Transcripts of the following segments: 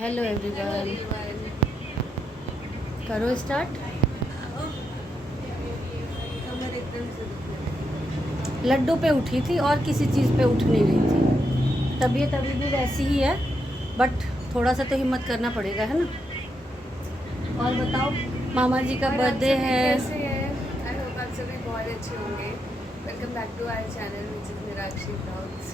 Hello everyone, करो start. Laddu पे उठी थी और किसी चीज़ पे उठ नहीं रही थी। तबीयत अभी भी वैसी ही है, बट थोड़ा सा तो हिम्मत करना पड़ेगा, है ना। और बताओ, मामा जी का बर्थडे है। कैसे हैं? आई होप आप सभी बहुत अच्छे होंगे। Welcome back to our channel which is Nirakshi blogs.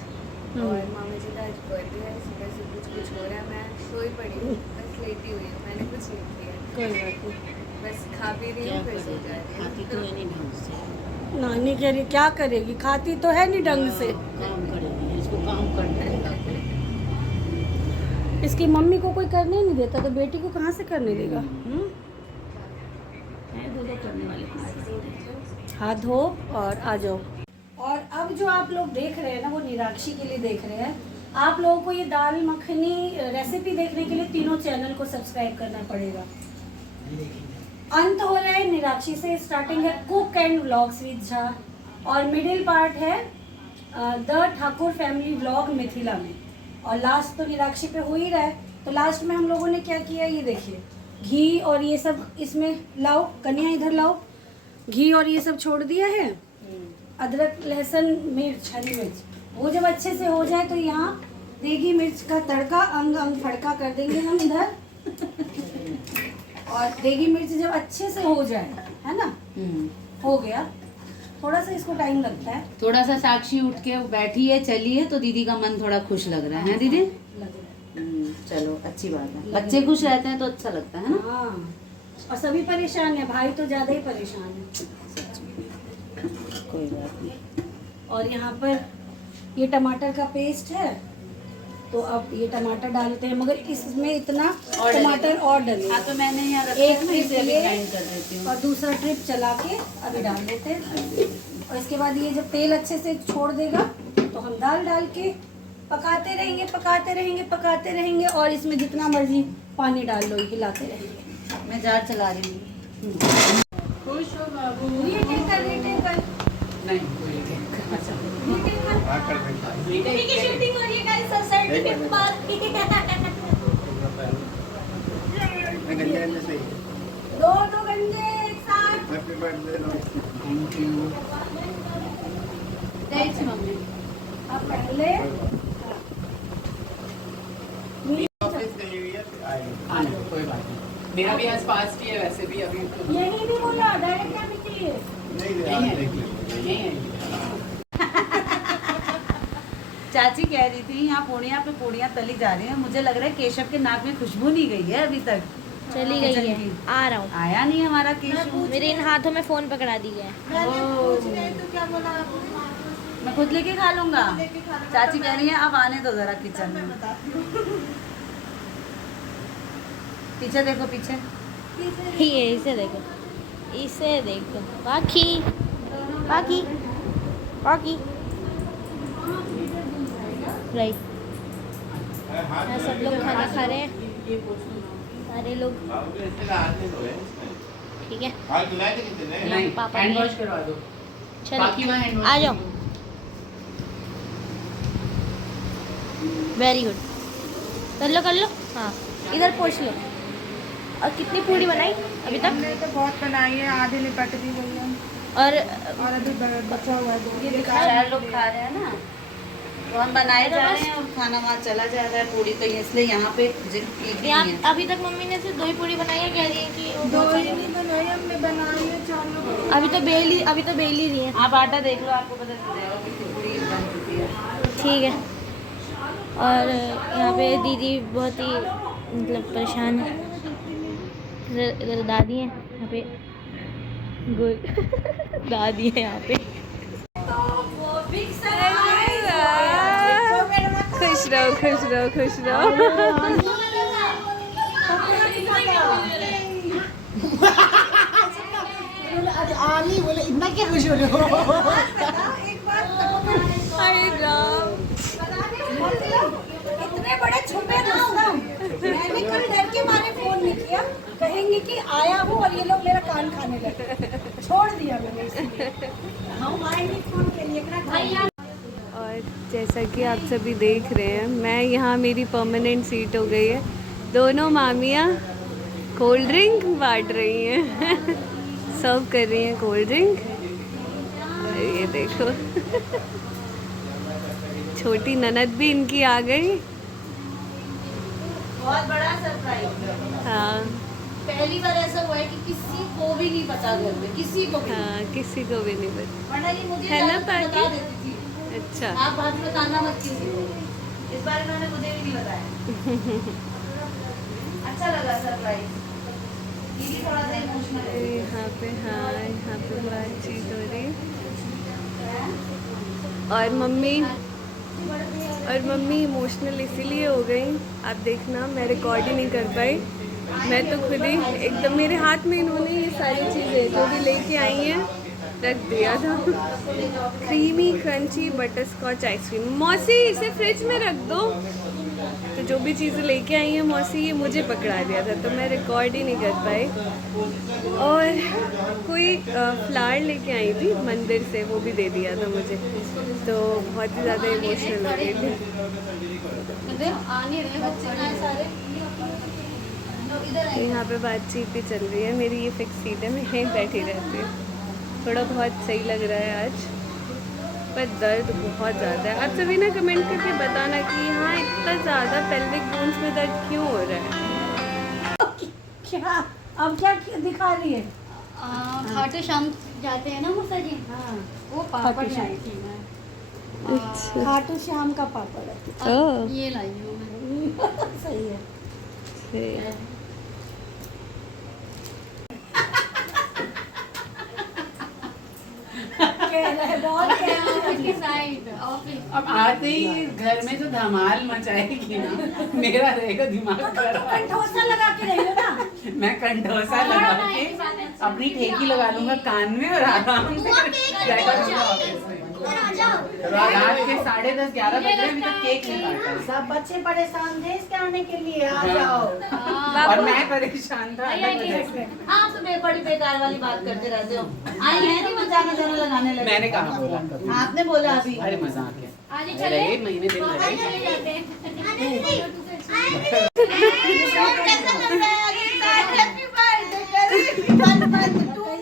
और मामा जी का आज बर्थडे है। सुबह से कुछ हो रहा है। मैं सोई पड़ी हूँ, बस लेटी हुई हूँ, मैंने कुछ नहीं किया। कोई बात नहीं, बस खा पी रही हूँ, फिर सो जा रही खाती तो है नहीं ढंग से, नानी कह रही क्या करेगी, खाती तो है नहीं ढंग से। काम करेगी, इसको काम करने देगा कोई। इसकी मम्मी को कोई करने ही नहीं देता, तो बेटी को कहाँ से करने देगा। है दो करने वाले कहाँ हाथ धो और आ जाओ। और अब जो आप लोग देख रहे हैं ना, वो निराक्षी के लिए देख रहे हैं। आप लोगों को ये दाल मखनी रेसिपी देखने के लिए तीनों चैनल को सब्सक्राइब करना पड़ेगा। अंत हो रहा है निराक्षी से, स्टार्टिंग है cook and vlogs with Jha, और मिडिल पार्ट है the Thakur family vlog Mithila में, और लास्ट तो निराक्षी पे हो ही रहा है। तो लास्ट में हम लोगों ने क्या किया, ये देखिए, घी और ये सब इसमें लाओ, कन्या इधर लाओ, घी और ये सब छोड़ दिया है। अदरक लहसुन मिर्च हरी मिर्च, वो जब अच्छे से हो जाए तो यहाँ देगी मिर्च का तड़का अंग अंग फड़का कर देंगे हम इधर। और देगी मिर्च जब अच्छे से हो जाए, है ना, हो गया। थोड़ा सा इसको टाइम लगता है, थोड़ा सा साक्षी उठ के बैठी है, चली है, तो दीदी का मन थोड़ा खुश लग रहा है दीदी। लग रहा है। चलो अच्छी बात है, बच्चे खुश रहते हैं तो अच्छा लगता है ना। हाँ, और सभी परेशान है, भाई तो ज्यादा ही परेशान है। कोई बात नहीं। और यहाँ पर ये टमाटर का पेस्ट है, तो अब ये टमाटर डालते हैं, मगर इसमें इतना टमाटर और डले। हाँ तो मैंने यहाँ रखा एक है ना, इसे अभी ये ग्राइंड कर देती हूँ। और दूसरा ट्रिप चला के अभी डाल देते हैं। और इसके बाद ये जब तेल अच्छे से छोड़ देगा तो हम दाल डाल के पकाते रहेंगे पकाते रहेंगे पकाते रहेंगे, और इसमें जितना मर्जी पानी डाल लो, हिलाते रहेंगे। मैं जार चला रही हूँ। खुश हो बाबू। ये टेक कर, ये टेक कर। नहीं की शूटिंग हो रही है गाइस, सोसाइटी के पास। दो गंजे एक साथ। Thank you. Thanks mummy. अब पहले कोई बात नहीं, मेरा भी आज फास्ट ही है वैसे भी अभी तो यही नहीं बोला, डायरेक्ट क्या निकली है। नहीं है। चाची कह रही थी यहाँ पूड़ियाँ पे पूड़ियाँ तली जा रही हैं, मुझे लग रहा है केशव के नाक में खुशबू नहीं गई है अभी तक। चली गई है, आ रहा हूँ। आया नहीं हमारा केशव। मेरे इन हाथों में फोन पकड़ा दी है। तो क्या बोला आपने? मैं खुद लेके खा लूंगा। चाची कह रही है अब आने दो जरा किचन में। पीछे देखो, पीछे। ये इसे देखो, इसे देखो, बाकी बाकी बाकी राइट। यहाँ सब लोग खाना खा रहे हैं, सारे लोग, ठीक है। नहीं, पापा हैंड ने- वॉश करवा दो। बाकी वहाँ हैंड चलो वॉश आ जाओ। वेरी गुड, कर लो। हाँ, इधर पोछ लो। और कितनी पूड़ी बनाई अभी तक? हमने तो बहुत बनाई है, आधी लिपट दी गई है और और अभी बचा हुआ है दो। ये चार लोग खा रहे हैं ना, तो हम बनाए जा रहे हैं और खाना वहाँ चला जा रहा है पूरी, तो इसलिए यहाँ पे एक ही यहाँ है। अभी तक मम्मी ने सिर्फ 2 ही पूड़ी बनाई है, कह रही है कि वो दो बहुत ही सारी- नहीं बनाई, हमने बनाई है 4 लोग। अभी तो बेल ही रही है। आप आटा देख लो, आपको पता चल जाएगा कितनी पूरी बन चुकी है। ठीक है। और यहाँ पे दीदी बहुत ही मतलब परेशान है। इधर दादी है यहाँ पे, दादी है यहाँ पे। खुश रहो, खुश रहो, खुश रहो। आली बोले इतना क्या खुश हो रहे हो? हाय राम। इतने बड़े छुपे दुश्मन, मैंने कल डर के मारे फोन नहीं किया, कहेंगे कि आया हूँ और ये लोग मेरा कान खाने लगे, छोड़ दिया मैंने इसलिए। हम आएंगे फोन के लिए भैया। और जैसा कि आप सभी देख रहे हैं, मैं यहाँ, मेरी परमानेंट सीट हो गई है दोनों मामियाँ कोल्ड ड्रिंक बांट रही हैं सर्व कर रही हैं कोल्ड ड्रिंक। ये देखो छोटी ननद भी इनकी आ गई। बहुत बड़ा सरप्राइज। हाँ पहली बार ऐसा हुआ है कि किसी को भी नहीं पता घर में, किसी को भी। हाँ किसी को भी नहीं पता। वरना ये मुझे है ना ज्यादातर पार्टी? बता देती थी। अच्छा आप बाद में बताना मत किसी को। इस बार इन्होंने मुझे भी नहीं बताया। अच्छा लगा सरप्राइज। दीदी थोड़ा सा इमोशनल है। यहाँ पे हाँ यहाँ पे बातचीत हो रही और मम्मी इमोशनल इसीलिए हो गई। आप देखना मैं रिकॉर्ड ही नहीं कर पाई। मैं तो खुद ही एकदम मेरे हाथ में इन्होंने ये सारी चीज़ें जो भी लेके आई हैं रख दिया था। Creamy crunchy butterscotch ice cream. मौसी इसे फ्रिज में रख दो। तो जो भी चीज़ें लेके आई हैं मौसी ये मुझे पकड़ा दिया था तो मैं रिकॉर्ड ही नहीं कर पाई। और कोई फ्लावर लेके आई थी मंदिर से, वो भी दे दिया था मुझे। तो बहुत ही ज़्यादा इमोशनल हो गई थी। यहाँ पे बातचीत भी चल रही है। मेरी ये फिक्स सीट है, मैं यहीं बैठी रहती हूँ। थोड़ा बहुत सही लग रहा है आज, पर दर्द बहुत ज़्यादा है। आप सभी ने कमेंट करके बताना कि हाँ इतना ज़्यादा पेल्विक बोन्स में दर्द क्यों हो रहा है। क्या अब क्या दिखा रही है? खाटू श्याम जाते हैं ना मौसा जी, हाँ वो पापड़ खाटू श्याम। लाई थी मैं। अच्छा खाटू श्याम का पापड़ है। ओह ये लाई हूँ मैं। सही है। सही है। कह रहे हैं, बहुत कह रहे हैं। के साइड ऑफिस। अब आते ही घर में तो धमाल मचाएगी ना, मेरा रहेगा दिमाग तो खराब। कंठोसा लगा के रही हो ना। मैं कंठोसा लगा के अपनी ठेकी लगा लूंगा कान में और आराम से जाएगा ऑफिस में। रात के 10:30 11 बज रहे, अभी तक केक नहीं काटा है। सब बच्चे परेशान थे इसके आने के लिए। आ जाओ। और मैं परेशान था अलग वजह से। आप तो बड़ी बेकार वाली बात करते रहते हो। आई है नहीं मजाक नजारा लगाने लगे। मैंने कहा बोला, आपने बोला अभी। अरे मजाक है। आज ही अरे एक महीने दिन लगे। जाते हैं। मामा जब बोल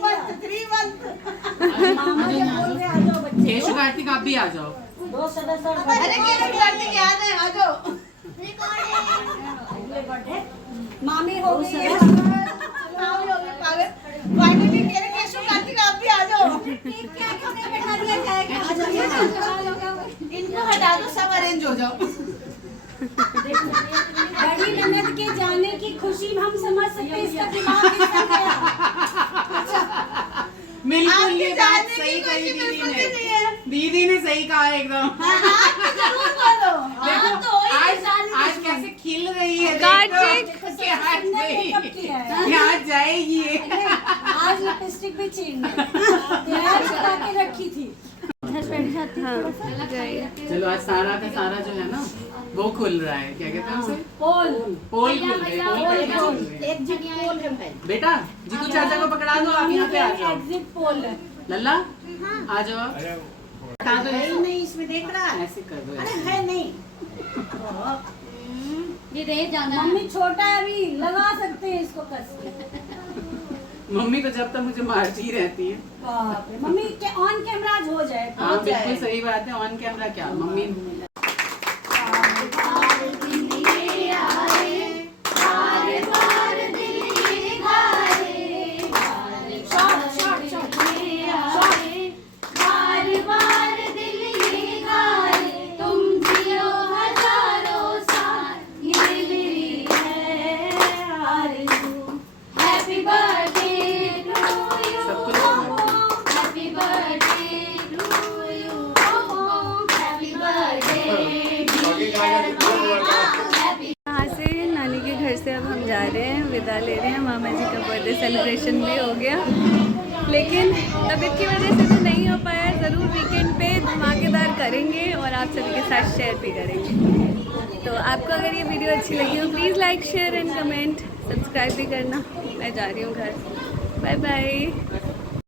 रहे आ जाओ बच्चे। केशु कार्तिक आप भी आ जाओ। 2 सदस्य और अरे केशव कार्तिक याद है, आ जाओ। अगले बर्थडे मामी हो गई है। फाइनली कह रहे केशव कार्तिक आप भी आ जाओ। क्या क्यों नहीं बैठा दिया जाएगा? आ जाइए ना। इनको हटा दो, सब अरेंज हो जाओ। बड़ी ननद के जाने की खुशी हम समझ सकते हैं। इसका दिमाग कितना गया। बिल्कुल आपकी ये बात जानने सही की कही कोशिश दीदी मुझे नहीं ने। है। दीदी ने सही कहा एकदम। जरूर बोलो। देखो आज कैसे खिल रही है। कार्तिक। देखो कि आज मेकअप किया है। गई, आज जाएगी ये। आज लिपस्टिक भी चेंज है। तैयार लगा के रखी थी। हाँ जाइए। चलो आज सारा का सारा जो है ना वो खुल रहा है। क्या कहते हैं उसे? पोल पोल खुल रहे हैं, पोल पढ़ने चल रहे हैं। एग्जिट पोल है। बेटा जीतू चाचा को पकड़ा दो, आप यहाँ पे आ जाओ। एग्जिट पोल है। लल्ला आ जाओ आप। हटा दो इसको। नहीं इसमें देख रहा है। ऐसे कर दो अरे ऐसे। है नहीं। ये रह जाना है। मम्मी छोटा है अभी, लगा सकते हैं इसको कस के। मम्मी तो जब तक मुझे मारती ही रहती है। बाप रे, मम्मी के ऑन कैमरा आज हो जाए। हाँ बिल्कुल सही बात है। ऑन कैमरा क्या मम्मी सब कुछ यहाँ से नानी के घर से अब हम जा रहे हैं, विदा ले रहे हैं। मामा जी का बर्थडे सेलिब्रेशन भी हो गया, लेकिन तबीयत की वजह से तो नहीं हो पाया। ज़रूर वीकेंड पे धमाकेदार करेंगे और आप सभी के साथ शेयर भी करेंगे। तो आपको अगर ये वीडियो अच्छी लगी हो please like share and comment, subscribe भी करना। मैं जा रही हूँ घर। Bye bye.